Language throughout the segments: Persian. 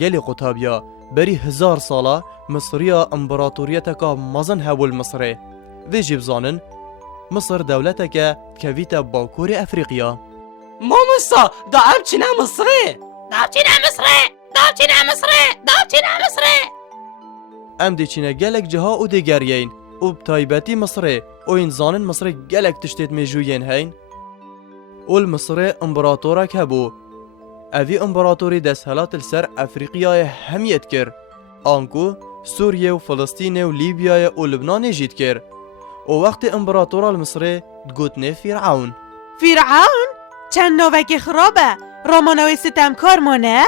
گلی قطابیا بری 1000 سالا مصریا امبراطوریتکا مزن هبول مصره و جبزانن مصر دولتکا کویتا باکور افریقیا. مامستا دا ام چنه مصره ام دی چینه گلک جها او دیگریین او بتایبتی مصره او انزانن مصره گلک تشتید میجوین هین اول مصره امبراطورک هبو اوی امبراطوری دستهلات السر افریقیای همیت کر آنکو سوریه و فلسطین و لیبیای و لبنان جید کر و وقت امبراطور المصره دگوتنه فرعون. فرعون؟ چند نوک خرابه رامانوی ستمکار مانه؟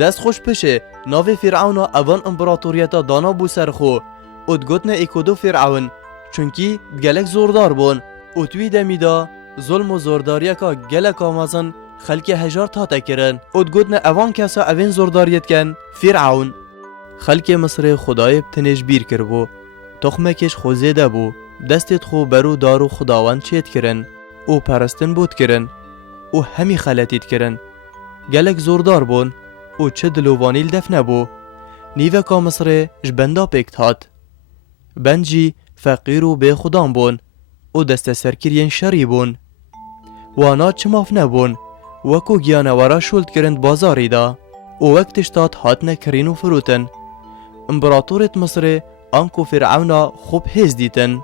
دست خوش پشه ناو فرعون اوان امبراطوریتا دانا بو سرخو و دگوتنه ایکودو فرعون چونکی گلک زوردار بون و توی دمیدا ظلم و زورداریکا گلک آمازن خلک هجار تا تکرن و دگوتنه اوان کسا اوین زورداریت کن فرعون. خلک مصر خدای بتنش بیر کر بو تخمکش خوزیده بو دستت خو برو دارو خداوند چیت کرن او پرستن بود کرن او همی خلطیت کرن گلک زوردار بون او چه دلووانیل دفنه بو نیوه کا مصر جبندا پیکت هات بنجی فقیر و بے خدام بون او دست سرکرین شری بون وانا چه ماف نبون وکو گیانوارا شولد کرند بازاری دا او وقتش تات هات نکرین و فروتن امبراطورت مصر آنکو فرعونا خوب هز دیتن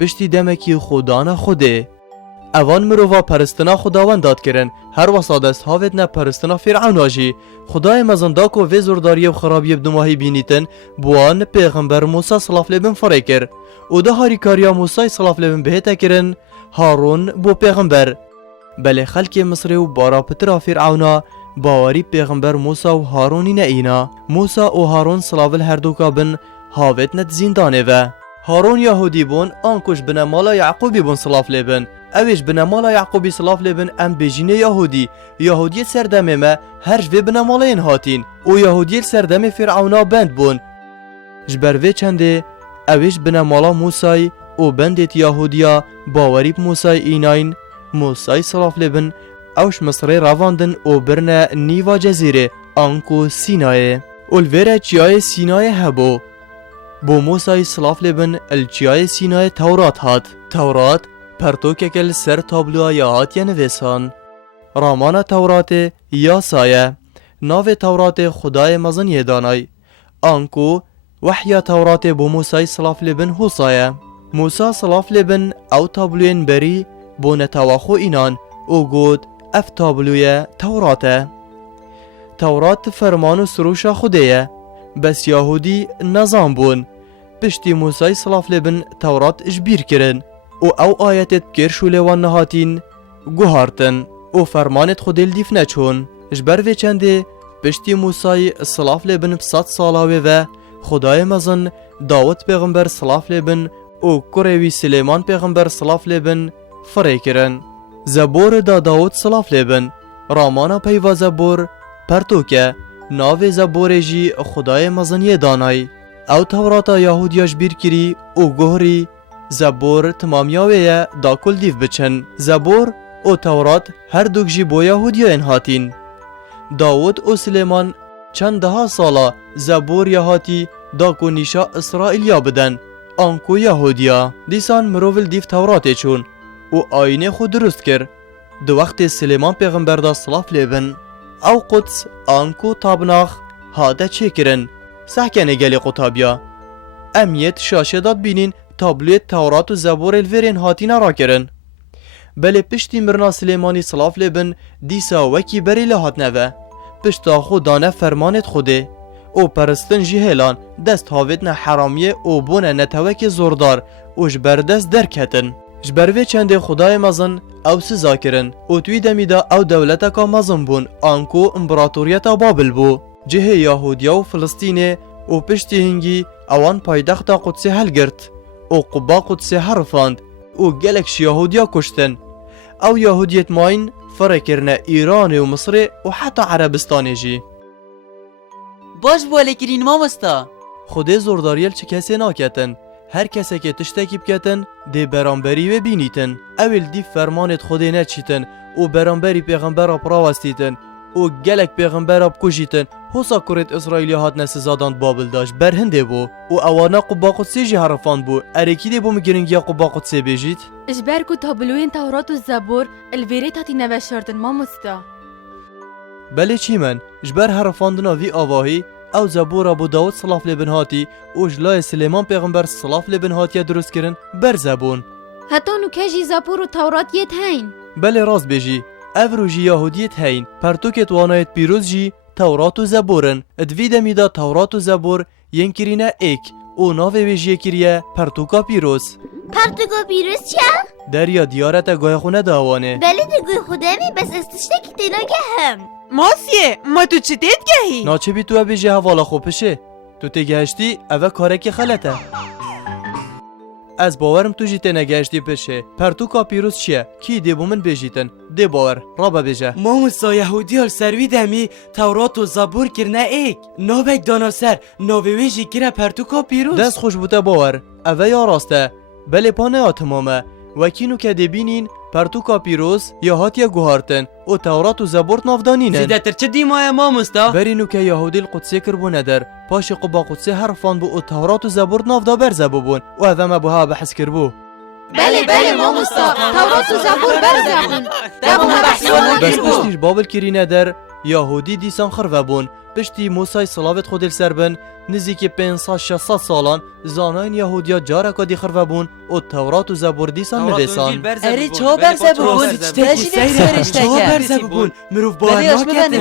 پشتی دمکی خودانا خوده اوان مروفا پرستنا خداوند داد کرن هر وسادست هاوید نه پرستنا فرعون جی خدای مزنداکو و زورداری و خرابی بدماهی بینیتن بوان پیغمبر موسی صلاف لبن فره کر او ده هاریکاریا موسی صلاف لبن بهتا کرن هارون بو پیغمبر بله خلک مصر و بارا پترا فرعونا باوری پیغمبر موسی و هارونی نه اینا موسی و هارون صلاف هر دوکا بن هاوید ند زندانه و هارون یهودی بون آنکوش بنا مالا یعقوبی بون صلاف لبن اویش بنا مالا یعقوبی صلاف لبن ام بجینه یهودی سردمه ما هرج و بنا مالا این هاتین او یهودی سردمه فرعونا بند بون جبر و چنده اویش بنا مالا موسی او بندت یهودیا باوریب موسی ایناین موسی صلاف لبن اوش مصر رواندن او برنا نیوا جزیره آنکو سینای اولویره چیای سینای هبو بو موسی صلاف لبن الچیای سینای تورات هات تورات پرتوککل سر تابلوها یا هات یا نویسان رامان تورات یا سایه ناو تورات خدای مزن یه دانای آنکو وحیا تورات بو موسی صلاف لبن هو سایه موسی صلاف لبن او تابلوین بری بو نتواخو اینان او گود اف تابلوی توراته تورات فرمان و سروشا خودیه بس یهودی نظام بون پشتی موسی صلاف لبن تورات اجبیر کرن او آیتت کرشو لیوان نهاتین گوهارتن او فرمانت خودل دیف نچون جبر و چنده پشتی موسی صلاف لبن بسات سالاوه و خدای مزن داوود پیغمبر صلاف لبن او کروی سلیمان پیغمبر صلاف لبن فره کرن زبور دا داوود صلاف لبن رامانا پیوا زبور پرتوکه ناو زبور جی خدای مزن یه دانای او توراتا یهودیاش بیر کری او گوهری زبور تمامیاویه دا کل دیو بچن زبور او تورات هر دوک جی بو یهودیا انهاتین داود او سلیمان چند ده سالا زبور یهاتی دا کو نیشا اسرائیلیا بدن آنکو یهودیا دیسان مروول دیو توراته چون او آینه خود درست کر دو وقت سلیمان پیغمبر دا صلاف لبن او قدس آنکو تابناخ هاده چه کرن سحکنه گلی قطابیا امیت شاشه داد بینین تابلوی تورات و زبور الورین هاتینا را کرن بله پشتی مرنا سلیمانی صلاف لبن دیسا وکی بری لحات نوه پشتا خود دانه فرمانت خوده او پرستن جهلان دست هاویدن حرامیه او بونه نتوک زوردار او جبر دست درکتن جبروی چنده خدای مزن او سزا کرن او توی دمیدا او دولتکا مزن بون آنکو امبراطوریتا بابل بو جه یهودیا و فلسطینه او پشتی هنگی اوان پایدختا قدسی حل گرد او قبا قدسی حرفاند او گلکش یهودیا کشتن او یهودیت ماین فرکرنه ایران و مصر و حتی عربستان جی باش بوله کرین مامستا خود زورداریل چه کسی ناکتن هر کسی که تشتکی بکتن دی برانبری و بینیتن اول دی فرمانت خودی نچیتن او برانبری پیغمبر را پراوستیتن او گلک پیغمبر را بکشیتن حوسا کرد اسرائیلی هات نسزادان بابل داشت برهنده بو و اوانا قبا قدسی جی حرفان بو ارکی دی بو مگرنگیا قبا قدسی بیجید اجبر کو تابلوین تورات و زبور الویریت هاتی نوشتردن مامۆستا. بله چی من جبر حرفاندنا وی آواهی او زبورا بو داود صلاف لبن هاتی و جلای سلیمان پیغمبر صلاف لبن هاتی درست کرن بر زبون. هەتا نوکەژی زەبور و تەورات یەت هەین. بله راست بیجی او روژی یهودیت هین پرتوکت وانایت پیروز جی تورات و زبورن ادوی دمیدا تورات و زبور ین کرینه ایک او ناوه بیجی کریه پرتوکا پیروز پرتوکا پیروز چه؟ دریا دیارت گاه خونه داوانه بله دگوی خودمی بس استشته که تناگه هم. ماسیه ما تو چی دید گهی؟ ناچه بی تو بیجی حوالا خوبشه تو تگهشتی اوه کارکی خلطه از باورم تو جیته نگهشتی پشه پرتوکا پیروز چیه؟ کی دی بو من بیجیتن؟ دی باور رابا بیجه مامۆستا یهودیال سروی دمی تورات و زبور کرنه ایک ناوک دانا سر ناوێژی کرا پرتوکا پیروز دست خوش بوده باور اوه یا راسته بله پانه آتمامه وکینو که دبینین پرتوکا پیروز یا هاتیه گوهارتن و تورات و زبورت نافدانینن زیده تر چه دیمایه مامۆستا؟ برینو که یهودی القدسی کربونه در پاش قبا قدسی حرفان بو و تورات و زبورت نافدا برزه بون و اوه ما بوها بحث کربو بله مامۆستا تەورات و زەبور بەرزە بوون. دەبوومە بەحسیۆنە بس کربوو. پشتیش بابل کرینه در یهودی دیسان خرفه بون پشتی موسای صلاوت خودل سر بن نزدیک 500-600 سالان زاناین یهودیا جارکا دی خرفه بون و تورات و زبور دیسان نویسان اری چه برزه ببون؟ چه برزه ببون؟ مروف باور ناکردن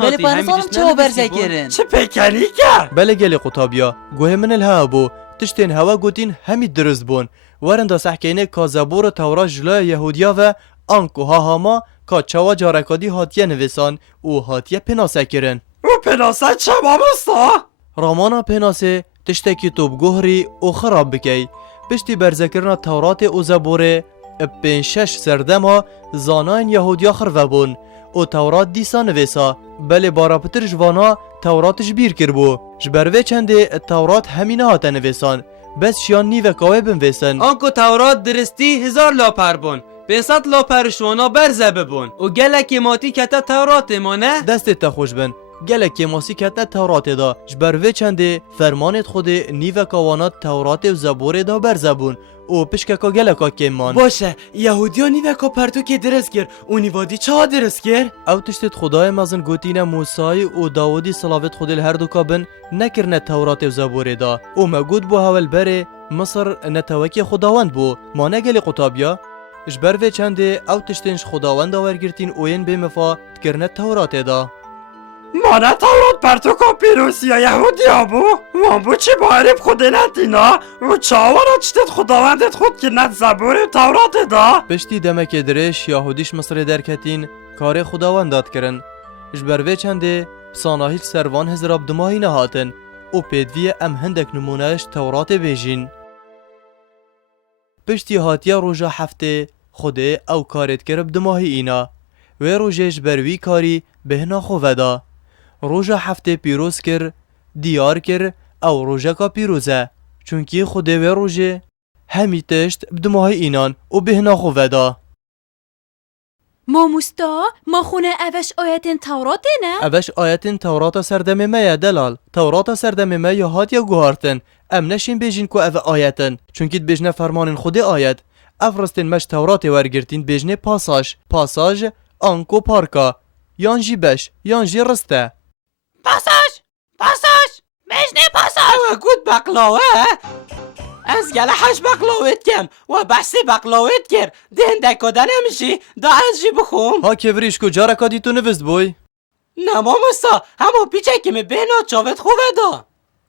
بله پانسانم چه برزه کرن؟ چه پیکنی کرد؟ بله گلی قطابیا گوه من الها بو تشتین هوا گوتین همی درست بون ورندا سحکینه که زبور و تورات جلای یهودیا و آنکو هاهاما که چوا جارکادی هاتیه نویسان و هاتیه پناسه کرن او پناسه چه مامۆستا؟ رامانا پناسه تشتکی توب گوهری و خراب بکی پشتی برزکرنا تورات و زبوره 5-6 سردما زاناین یهودیا خرفه بون و تورات دیسا نویسا بله بارا پتر جوانا توراتش بیر کربو جبروه چنده تورات همینه هاته نویسان بس شیان نیوه کاوه بنویسن آنکو تورات درستی 1000 لاپر بون 500 لاپر شوانا برزه ببون و گلکی ماتی کتا تورات مانه دستت تا خوش بن گلک ماسی کتنه تورات دا جبروه چنده فرمانت خود نیوه کاوانات تورات و زبور دا برزبون و پشککا گلکا کمان باشه یهودیا نیوه که پرتوکی درست کرد و نیوادی چه درست کرد؟ او تشتت خدای مزن گوتینه موسای و داودی صلاوت خودل هر دو کابن نکرنه تورات و زبور دا و مگود بو هول بره مصر نتوکی خداوند بو ما نگلی قطابیا جبروه چنده او تشتنش خداوند آورگرتین اوین بمفا تکرنه تورات دا مانه تورات پرتوکا پیروزی یهودیا بو؟ وان بو چی باریب خودی نتینا؟ و چاوانا چتت خداوندت خود که نت زبور تورات دا؟ پشتی دمک درش یهودیش مصر درکتین کار خداوند داد کرن جبروه چنده ساناهیل سروان هزراب دماهی نهاتن و پیدوی ام هندک نمونهش تورات بیجین پشتی هاتیا روژا هفته خوده او کارت کرب دماهی اینا و روژش بروی کاری بهنا خودا روژا هفته پیروز کر دیار کر او روژا کا پیروزه چونکی خوده و روژه همی تشت بدماهی اینان و بهنا خودا مامۆستا ما خونه اوش آیتین تورات نه؟ اوش آیتین تورات سردم ما دلال تورات سردم ما یا هات یا گوهارتن ام نشین بیجین که او آیتن چونکی بیجنه فرمان خود آیت افرستین مش تورات ورگرتین بیجنه پاساژ آنکو پارکا یانجی بش یانجی رسته پاساژ بجنه پاساژ و گود بقلاوه از گله 8 بقلاوت کم و بحثی بقلاوت کر دهنده کدن همشی دا از جی بخوم ها کبریش کو جارکا دی تو نوست بوی نه مامۆستا همو پیچه که می بهنا چاوت خوبه دا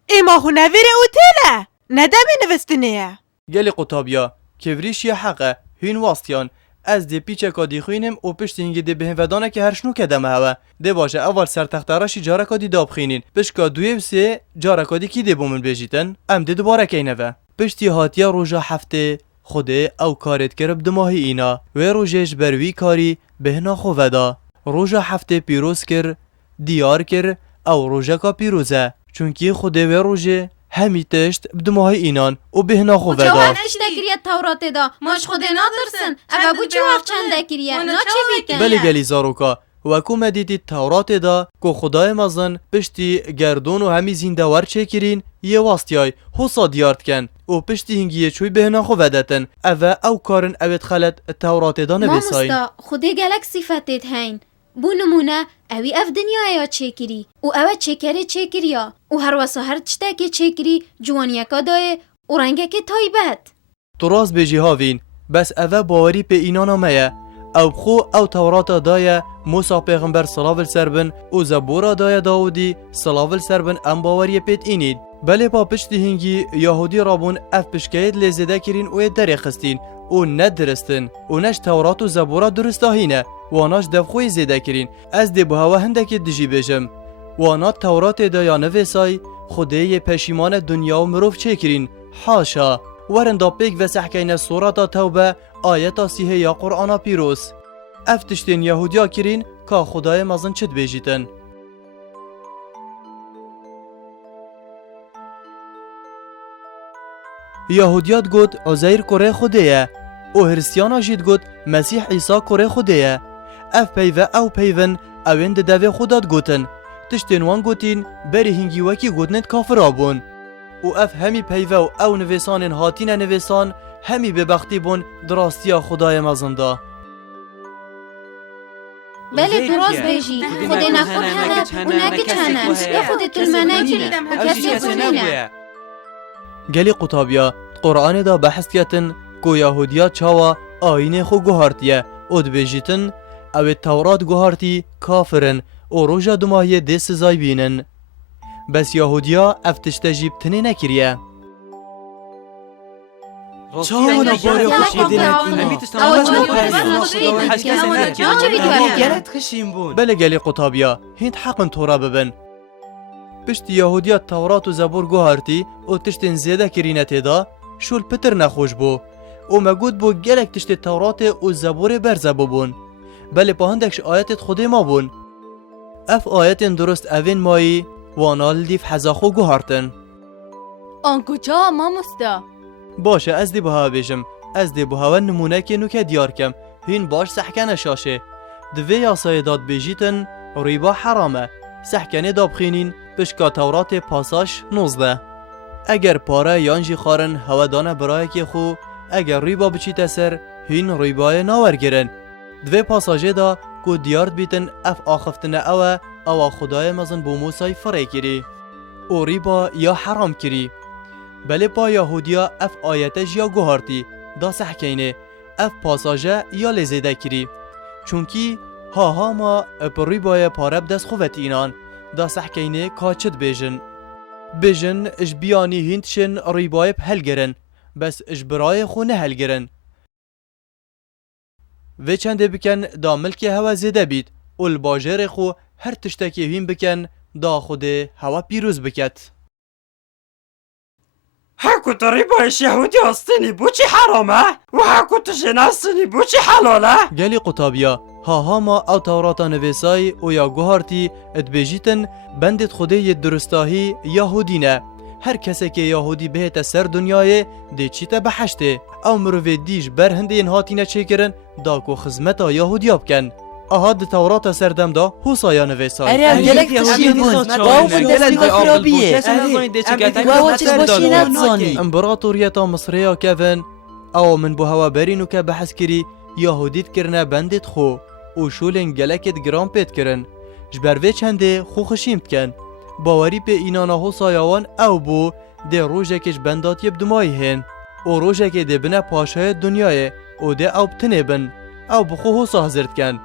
ایما خونه ویره اوتیله ندمی نوستنیه گلی قطابیا کبریش یه حقه هین واستیان از دی پیچکا دی خوینم و پشت اینگه دی بهم ودانه که هرشنو کدمه هوا دی باشه اول سر تختراشی جارکا دی داب خینین پشکا دوی و سه جارکا دی کی دی بومن بیجیتن ام دی دوباره کینه و پشتی هاتیا روژا هفته خوده او کارت کرب دماهی اینا و روژش بروی کاری بهنا خودا روژا هفته پیروز کر دیار کر او روژا کا پیروزه چونکی خوده و روژه همی تشت بدماهی اینان و بهنا خودا چه کریه تورات دا ماش خود نادرسن اوه بو چه وقت چند کریه نا چه بیتن بله گلی زاروکا وکو مدیدی تورات دا که خدای مزن پشتی گردون و همی زیندور چه کرین یه واستیای حسا دیارد کن و پشتی هنگیه چوی بهنا خو ودتن او کارن اوید خلط تورات دا نویسای مامۆستا خودی گەلک سیفەتێت هەین بۆ نمونە ئەوی ئەف دنیایە چێکری و ئەوە چێکەرێ چێکریە و هەروەسا هەر تشتێکی چێکری جوانیەکە دایێ و ڕەنگەکێ تایبەت تراز بیجی هاوین بس اوه باوری په اینانا میا او خو او تورات دایه موسی پیغمبر صلاو سربن او زبورا دایه داودی صلاو سربن ام باوری پیت اینید بله پا پشتی هنگی یهودی رابون اف پشکید لزده کرین او در خستین او ندرستن او نش تورات و زبورا درسته هینه واناش دفخوی زده کرین از دی بهوا هندکی دجی بجم وانا تورات دایا نویسای خدای پشیمان دنیا و مروف چه کرین حاشا ورندا پیک و سحکین سورتا توبه آیتا سیه یا قرآن پیروس افتشتین یهودیا کرین که خدای مزن چد بیجیتن یهودیات گود عزیر کره خدایه او هرسیانا جید گود مسیح عیسی کره خدایه اف پیوه او پیون اوین ده دوه خودات گوتن تشتین وان گوتین بری هنگی وکی گوتنت کافر آبون و اف همی پیوه و او نویسان هاتین نویسان همی به بختی بون دراستی خدای مزنده بله دراز بیجی خودی نخور هنه و نگه چنه یا خودی تلمنه گیری و کسی کنینه گلی قطابیا قرآن دا بحث کتن که یهودیا چاوا آین خو گوهارتیه او دبیجیتن او تورات گوهارتی کافرن او روژا دماهی دی سزای بینن بس یهودیا افتشت جیب تنی نکریه چاوانا باری خوشی دینت گلت خشیم بون بله گلی قطابیا هند حقن تورا ببن پشت یهودیا تورات و زبور گوهارتی او تشتن زیده کرینه تیدا شول پتر نخوش بو او مگود بو گلک تشت تورات و زبور برزه بون بله پا هندکش آیتت خودی ما بون اف آیت درست اوین مایی وانال دیف حزاخو گوهارتن آن کجا مامۆستا باشه از دی بها بیجم از دی بها نمونه که نوکه دیار کم هین باش سحکنه شاشه دوی یاسای داد بیجیتن ریبا حرامه سحکنه دابخینین پشکا تورات پاساش 19 اگر پاره یانجی خارن هودانه برای که خو اگر ریبا بچیت سر هین ریبای ناور گرن دوی پاساجه دا کو دیارد بیتن اف آخفتنه او خدای مزن بو موسی فره کری او ریبا یا حرام کری بله پا یهودیا اف آیتش یا گوهارتی دا سحکینه اف پاساجه یا لزیده کری چونکی ها ما پر ریبای پارب دست خوفت اینان دا سحکینه کاچد بیجن اش بیانی هندشن ریبای هل گرن بس اش برای خونه هل گرن و چنده بکن دا ملک هوا زیده بید اول باجر خو هر تشتکی هین بکن دا خود هوا پیروز بکت هاكو تريباش يهودي أصطيني بوشي حرامه وهاكو تشناستني بوشي حلاله گلی قطابیا ها ما او توراتا نویسای او یا گوهارتی ادبیجیتن بندت خوده درستاهی یهودینه هر کسی که یهودی بهت سر دنیای دی چیتا بحشته او مروی دیش بر هنده این هاتینه چه کرن دا کو خزمتا یهودیا بکن آها دی تورات سردم دا حوصایا نویسای اره گلک تشیبون واو دستی خرابیه واو چش باشی ندزانی امبراطوریتا مصریا کفن او من بو هوا برینو که بحث کری یهودیت کرنه بندت خو او شولن گلکت گرام پیت کرن جبروی چنده خو خشیمت کن باوری په اینانا حوصایاوان او بو دی روژه کش بندات یب دمایی هن او روژه که دی بنا پاشای دنیای او دی او بتنه بن او بخو حوصا حضرت کن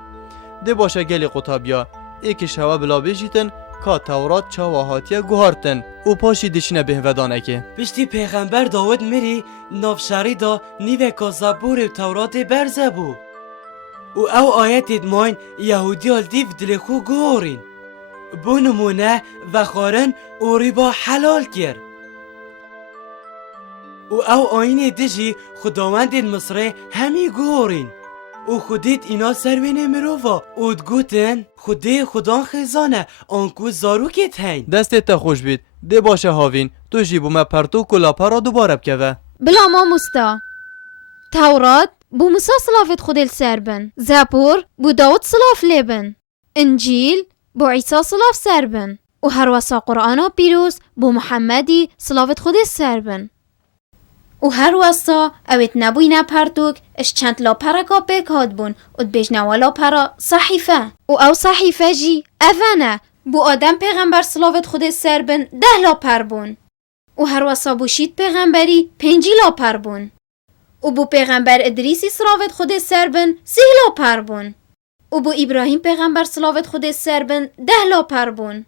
دی باشه گلی قطابیا ایکش هوا بلا بیجیتن که تورات چاواهاتیه گوهارتن او پاشی دشنه بهودانه که پشتی پیغمبر داود میری نافشاری دا نیوه که زبور و تورات برزه بو او آیت ادماین یهودیال دیو دلخو گورین بو نمونه و خارن او ریبا حلال کر او آین دیجی خداوند مصره همی گورین او خودیت اینا سروین مروفا او دگوتن خودی خدا خزانه آنکو زاروکت هین دستت تا خوش بید دی باشه هاوین تو جیبو ما پرتو کلاپا را دوباره بکوه بلا مامۆستا تورات بو موسا سلافت خودی سر بن زبور بو داود سلاف لبن انجیل بو عیسی صلاف سربن و هر وسا قرآن پیروز بو محمدی صلافت خود سربن و هر وسا اوید نبوی پرتوک اش چند لا پرکا پیکاد بون و دبیجنوا لا پرا صحیفه و او صحیفه جی اوانه بو آدم پیغمبر صلافت خود سربن 10 لا پر بون و هر وسا بوشید پیغمبری 5 لا پر بون و بو پیغمبر ادریسی صلافت خود سربن 3 لا پر بون و بو ابراهیم پیغمبر صلافت خود سربن 10 لا پر بون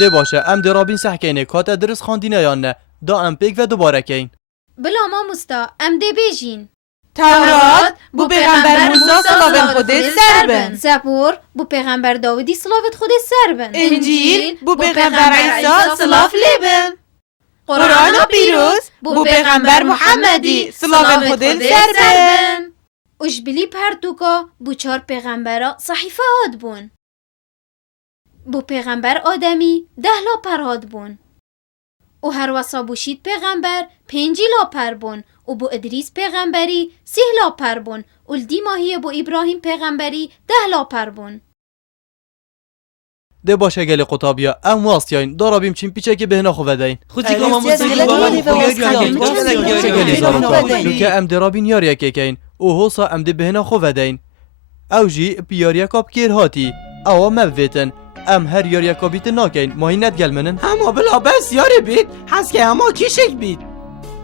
ده باشه ام درابین سحکینه کات درس خواندینه یا نه دا ام پیک و دوباره کین بلا ما مستا ام دی بیجین تورات بو پیغمبر موسی صلوات خود سربن. زبور بو پیغمبر داودی صلافت خود سربن. انجیل بو پیغمبر عیسی صلاف لبن. قرآن و پیروز بو پیغمبر محمدی صلوات خود سربن. اجبلی پرتوکا بو 4 پیغمبرا صحیفه هاد بون. بو پیغمبر آدمی 10 لا پر هاد بون. و هر وسا بوشید پیغمبر 5 لا پر بون. و بو ادریس پیغمبری 3 لا پر بون. و دی ماهی بو ابراهیم پیغمبری 10 لا پر بون. ده باشه گل قطابیا ام واستیاین دارابیم چین پیچه که بهنا خوودین خودی که ما لوکه ام درابین یاریا که کین او هوسا ام ده بهنا خوودین او جی پیاریا کاب کیر هاتی او مبویتن ام هر یاریا کابیت ناکین ماهینت گلمنن اما بلا بس یاری بید هست که اما کیشک بید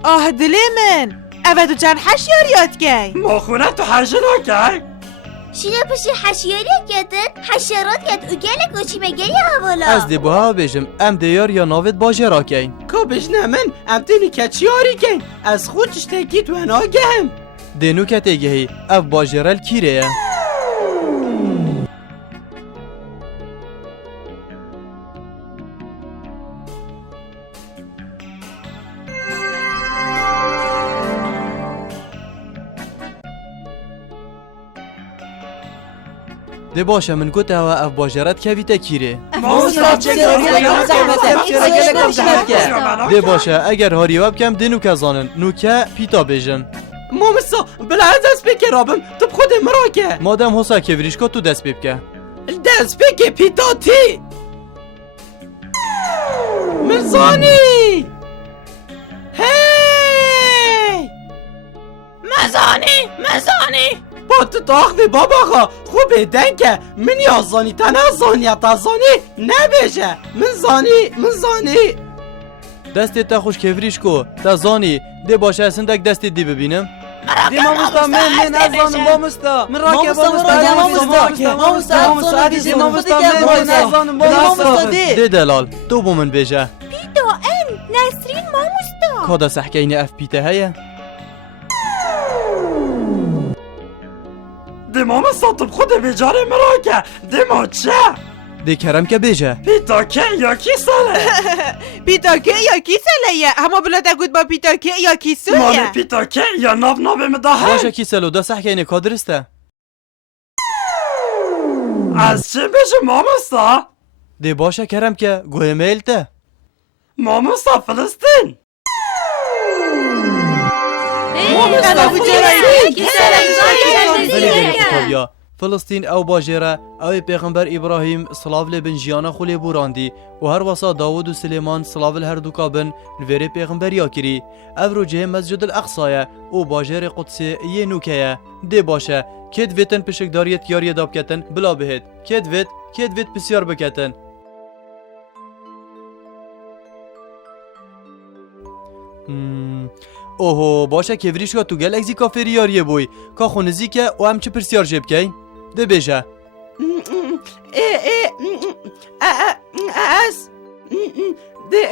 آه دلی من اوه تو چند حشیاریات کی ما خونه تو حرجه ناکی شینا پشی حشیاری کردن حشرات کرد و گلک و چی مگری حوالا از ده بها بیجم ام ده یاریا ناوید باشه را کین کابش نمن ام تینی کچی یاری کن از خودش تکید و ناگهم ده نو کتی گهی اف باجرال کیره ده باشه من گوته و اف باجرات کویته کیره ده باشه اگر هاری وب کم ده نوکه زانن نوکه پیتا بیجن مامسا بلا دست بکرابم تو خود مراکه مادم حسا که وریشکا تو دست بیبکه دست بکه پیتاتی مرزانی هی مزانی با تو تاخوی بابا خوا خوبه دنکه من یازانی تنه زانیت ازانی نبیشه من زانی دستت تا خوش که وریشکو تا زانی ده باشه اسندک دستت دی ببینم دی مامستا من ازانم مامستا من راکه مامستا دی مامستا ده دلال تو بو من بیجه پیتا ام نسرین ماموستا کادا سحکین اف پیته هیه دی ماما ساطب خود بیجاره مراکه دی ما چه ده کرم که بیجه پیتا که یا کی ساله پیتا که یا کی سلیه اما بلا تگود با پیتا که یا کی مالی سویه پیتا که یا ناب مداهه باشه کی سلو ده سحکین کادرسته از چه بیشه مامستا ده باشه کرم که گوه میلته مامستا فلسطین فلسطین او باجره او پیغمبر ابراهیم صلاف لبن جیانا خولی بوراندی و هر وسا داود و سلیمان صلاف هر دو کابن الوری پیغمبر یاکری او رو جه مسجد الاقصای او باجر قدسی یه نوکه ده باشه کد ویتن پشکداریت یاری داب کتن بلا بهید کد ویت بسیار بکتن اوهو باشه که وریشکا تو گل اگزی کافری یاریه بوی که خونزی که او هم چه پرسیار جب که ده بیشه اس ده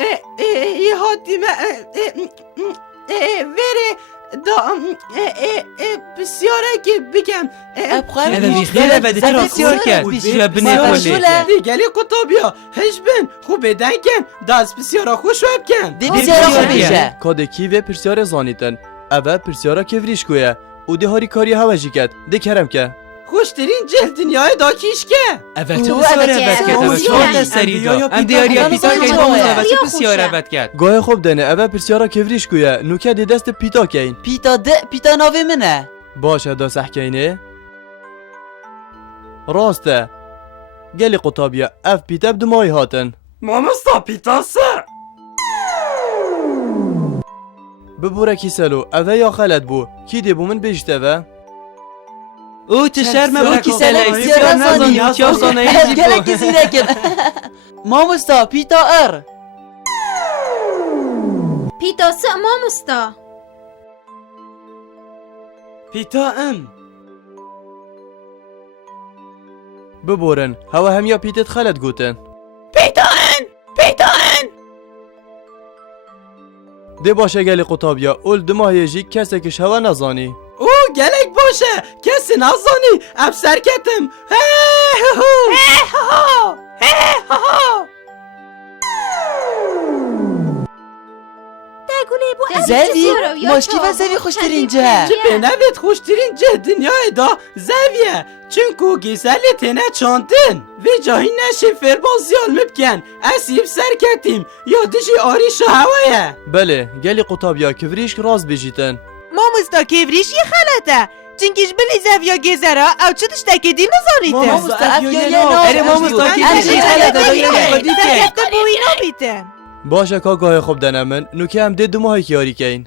هاتی وره دا بسیاره که بگم انا بخير بدي ترى كات بني كولي دیگلی قطابیا هش بن خوب بدن کن دست بسیاره خوش وب کن کاده کیوه پرسیار زانیتن اوه پرسیارا که وریشکویه او ده هاری کاری هواجی کد ده کرم که خوشترین جهل دنیای دا کیش که أبت بسيارة بات شلون سريدة أم دياريا بيتا كين أبت بسيارة بات كات گاه خوب دنه اوه پرسیارا که وریشکویه نوکه ده دست پیتا کین بيتا ناوي منه باشه دا سحکینه راسته گلی قطابیا اف پیتا بدمای هاتن مامستا پیتا سه ببورا کیسلو اوه یا خلط بو کی دی بو من بیشت اوه او تشرم او او کی کیسه سلکسیون لکسیون نزانی، چیار سانه گلک کسی رکب مامستا پیتا ار پیتا سه مامستا پیتا ام ببورن هوا هم یا پیتت خلط گوتن پیتان دی باشه گلی قطابیا اول دمای جی کسی کش هوا نزانی او گلک باشه کسی نزانی اب سرکتم زوی ماشکی و زوی خوشترین جه به نوید خوشترین جه دنیای دا زویه چونکو گیزلی تنه چاندن و جاهی نشه فربازیال مبکن اسیب سرکتیم یا دیجی آریش هوایه بله گلی قطابیا کفریش راز بیجیتن مامستا کیوریش یه خلطه چنکیش بلی زویا گزرا او چه تشتکی دی نزانیته مامستا افیا یه اره مامستا کیوریش سرکت بوی نابیته باشه کاگاه خوب دنمن نوکه هم دی دمای کیاری کین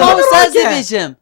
مامستا زویشم